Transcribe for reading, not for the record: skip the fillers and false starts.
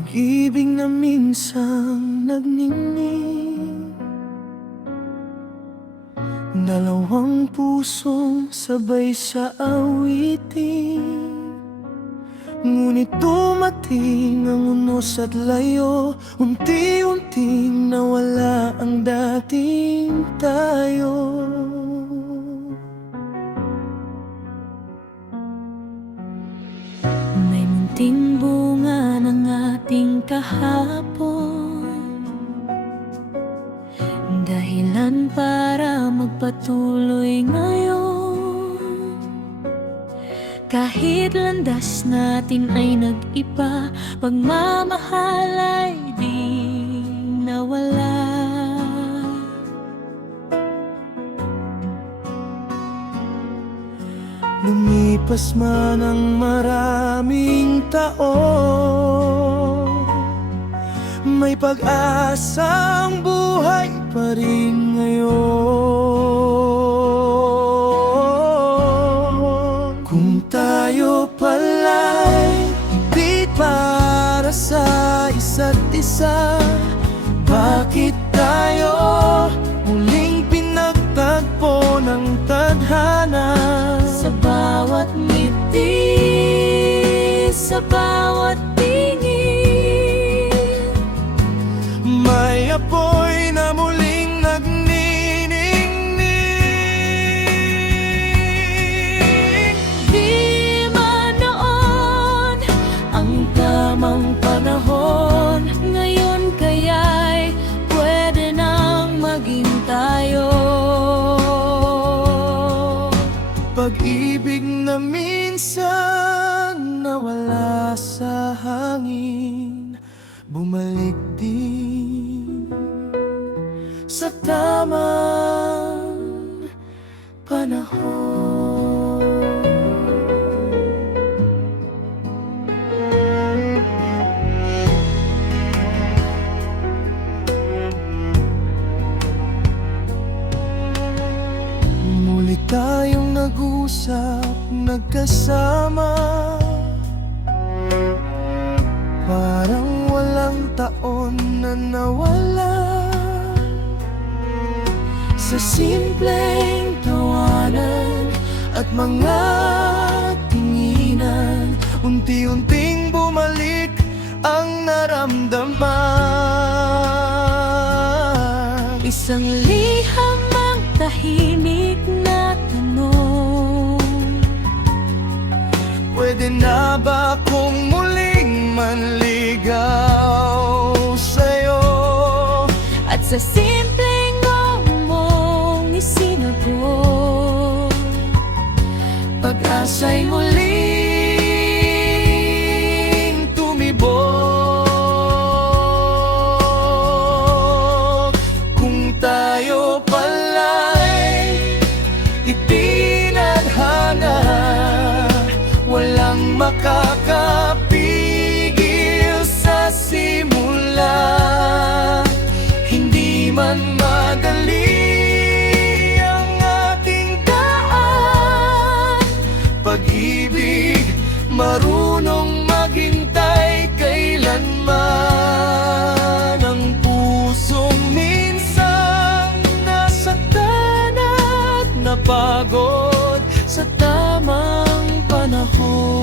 Pag-ibig na minsang nagningning, dalawang pusong sabay sa awitin. Ngunit dumating ang unos at layo, unti-unting nawala ang dating tayo. May munting bunga ng ating kahapon, dahilan para magpatuloy ngayon. Kahit landas natin ay nag-iba, pagmamahal ay di nawala. Lumipas man ang maraming taon, may pag-asang buhay pa rin ngayon. Kung tayo pala'y hindi para sa isa't isa, bakit tayo muling pinagtagpo ng tadhana? Sa bawat ngiti, sa bawat tingin, may apoy na muling nagniningning. Di man noon ang tamang panahon, ngayon kaya'y pwede nang maging tayo. Pag-ibig na minsan nawala sa hangin, bumalik din sa tamang panahon. Muli tayong nag-usap, nagkasama, parang walang taon na nawala. Sa simpleng tawanan at mga tinginan, unti-unting bumalik ang naramdaman. Isang liham ang tahimik na tanong, pwede na ba kung muling manligaw sa'yo? At sa simpleng mong isinagot, pag-asa'y muling tumibok. Kung tayo pala'y itinadhana, walang makakapigil sa simula. Hindi man madali ang ating daan, pag-ibig marunong maghintay kailanman. Ang pusong minsan nasaktan at napagod, sa tamang panahon